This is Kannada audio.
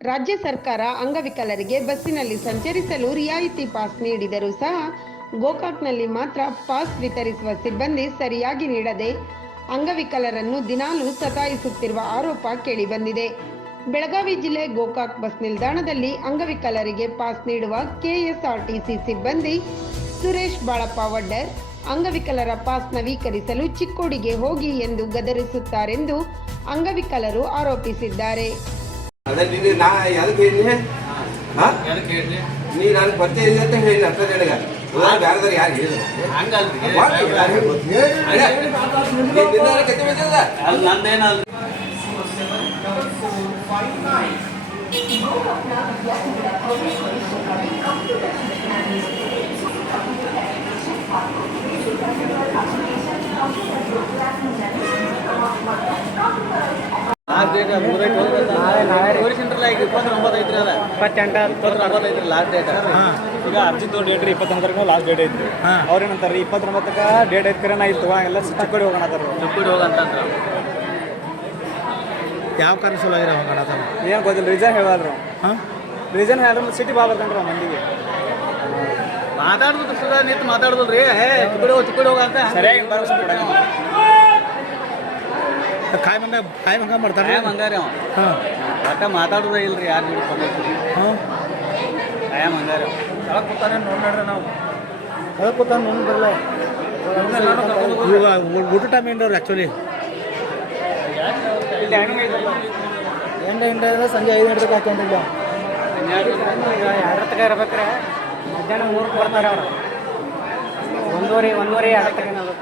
ರಾಜ್ಯ ಸರ್ಕಾರ ಅಂಗವಿಕಲರಿಗೆ ಬಸ್ಸಿನಲ್ಲಿ ಸಂಚರಿಸಲು ರಿಯಾಯಿತಿ ಪಾಸ್ ನೀಡಿದರೂ ಸಹ ಗೋಕಾಕ್ನಲ್ಲಿ ಮಾತ್ರ ಪಾಸ್ ವಿತರಿಸುವ ಸಿಬ್ಬಂದಿ ಸರಿಯಾಗಿ ನೀಡದೆ ಅಂಗವಿಕಲರನ್ನು ದಿನಾಲೂ ಸತಾಯಿಸುತ್ತಿರುವ ಆರೋಪ ಕೇಳಿಬಂದಿದೆ. ಬೆಳಗಾವಿ ಜಿಲ್ಲೆ ಗೋಕಾಕ್ ಬಸ್ ನಿಲ್ದಾಣದಲ್ಲಿ ಅಂಗವಿಕಲರಿಗೆ ಪಾಸ್ ನೀಡುವ ಕೆಎಸ್ಆರ್ಟಿಸಿ ಸಿಬ್ಬಂದಿ ಸುರೇಶ್ ಬಾಳಪ್ಪ ವಡ್ಡರ್ ಅಂಗವಿಕಲರ ಪಾಸ್ ನವೀಕರಿಸಲು ಚಿಕ್ಕೋಡಿಗೆ ಹೋಗಿ ಎಂದು ಗದರಿಸುತ್ತಾರೆಂದು ಅಂಗವಿಕಲರು ಆರೋಪಿಸಿದ್ದಾರೆ. ಅದೇ ನಾ ಎದಕ್ಕೆ ಹೇಳಿ ಹಾ? ನೀ ನನಗೆ ಪರಿಚಯ ಇದೆ ಅಂತ ಹೇಳಿ ಅರ್ಥ ನನಗೆ? ಬೇರೆದವ್ರು ಯಾರು ಹೇಳಿದ್ರು? ಕತೆ ಬಂದಿಲ್ಲ ಲಾಸ್ಟ್ ಡೇಟ್ ಈಗ ಇಪ್ಪತ್ತೊಂಬತ್ತು ಐತ್ರಿ ಅದ. ಇಪ್ಪತ್ತೆಂಟು ಇಪ್ಪತ್ತೊಂಬತ್ತು ಐತ್ರಿ ಲಾಸ್ಟ್ ಡೇಟ್. ಈಗ ಅರ್ಜಿದ್ದು ಡೇಟ್ ರೀ ಲಾಸ್ಟ್ ಡೇಟ್ ಐತ್ರಿ ಅವ್ರೇನಂತಾರೆ ರೀ ಇಪ್ಪತ್ತೊಂಬತ್ತಕ್ಕೆ ಡೇಟ್ ಐತಿ ಕರೆ ನಾ ಇಲ್ಲಿ ತಗೋಂಗಿಲ್ಲ ಚಿಕ್ಕೋಡಿ ಹೋಗೋಣ ಅಂತಾರ ಚಿಕ್ಕೂಡಿ ಹೋಗಂತಂದ್ರ ಯಾವ ಕಾರಣ ಸಲುವಾಗಿ ಹೋಗೋಣ ಏನು ಗೊತ್ತಿಲ್ಲ ರೀಸನ್ ಹೇಳಾದ್ರು. ರೀಸನ್ ಹೇಳಿದ್ರೆ ಸಿಟಿ ಬಾ ಬರ್ತಾನ್ರಿ ಮಂದಿಗೆ. ಮಾತಾಡ್ಬೋದು ಸುಧಾ ನಿಂತು ಮಾತಾಡ್ಬೋದ್ರಿ. ಹೇ ಚಿಕ್ಕೂಡಿ ಹೋಗಿ ಚಿಕ್ಕಡಿ ಹೋಗ ಅಂತ. ಸರಿಯಾಗಿ ಕೊಡಂಗಿಲ್ಲ. ಕಾಯಿ ಮಂಗ ಕಾಯಿ ಮಂಗ ಮಾಡ್ತಾರೆ ಕಾಯಂ ಹಂಗಾರಿ ಅವ. ಹಾಂ. ಒಟ್ಟ ಮಾತಾಡೋದೇ ಇಲ್ರಿ ಯಾರು ಹಿಡ್ಕೊಂಡು ಹಾಂ. ಕಾಯಂ ಹಂಗಾರಿ ಅವ. ಕೂತಾನೆ ನೋಡ್ಬೇಡ್ರಿ ನಾವು? ಅದಕ್ಕೆ ಕೂತಾನೆ ಬರಲ್ಲ ಇವಾಗ ಊಟ ಟೈಮ್ ಏನ್ರಿ ಆ್ಯಕ್ಚುಲಿ ಇಲ್ಲಿ ಸಂಜೆ ಐತಲ್ಲ ಎಂಟ ಎಂಟ ಸಂಜೆ ಐದು ಗಂಟೆಗೆ ಹಾಕೊಂಡಿಲ್ಲ ಎರಡತ್ತಗೆ ಇರ್ಬೇಕ್ರೆ. ಮಧ್ಯಾಹ್ನ ಮೂರು ಬರ್ತಾರೆ ಅವರು. ಒಂದೂವರೆ ಒಂದೂವರೆ ಎರಡತ್ತಗೆ ನಾವು